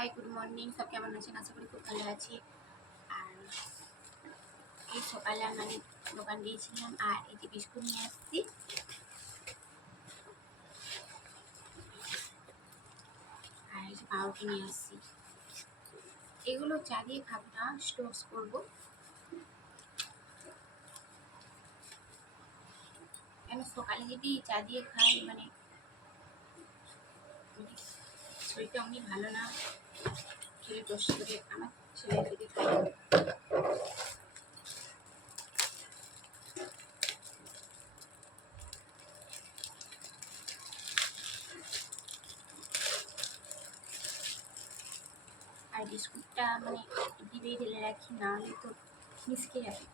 High, good morning. সব কেমন আছেন? আশা করি খুব ভালো আছি। আর এই সকালে আমি দোকান গিয়েছিলাম, আর এই যে বিস্কুট নিয়ে আসছি, আর এই যে পাউরুটি নিয়ে আসছি। এগুলো চা দিয়ে খাবো না, টোস্ট করবো। কেন সকালে যদি চা দিয়ে খাই মানে শরীরটা অনেক ভালো না, খেলে টোস্ট করে আমার ছেলে যদি খাই। আর বিস্কুটটা মানে ডিবেই ঢেলে রাখি, না হলে তো মিসকে যাবে।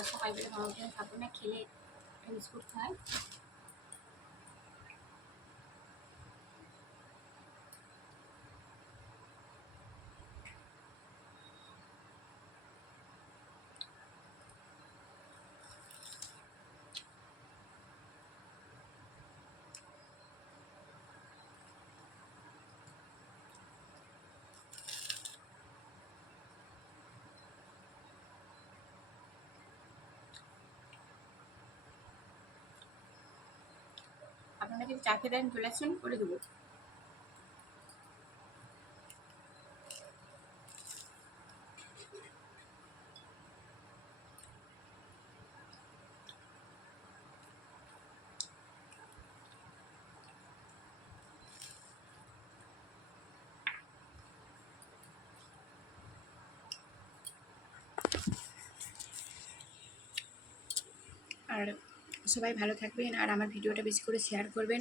আর সকালবেলা পাউরুটি খাবো না, খেলে বিস্কুট খাই। আপনারা যদি চা খেতে দেন চলে আসেন, করে দেবো। আর সবাই ভালো থাকবেন, আর আমার ভিডিওটা বেশি করে শেয়ার করবেন।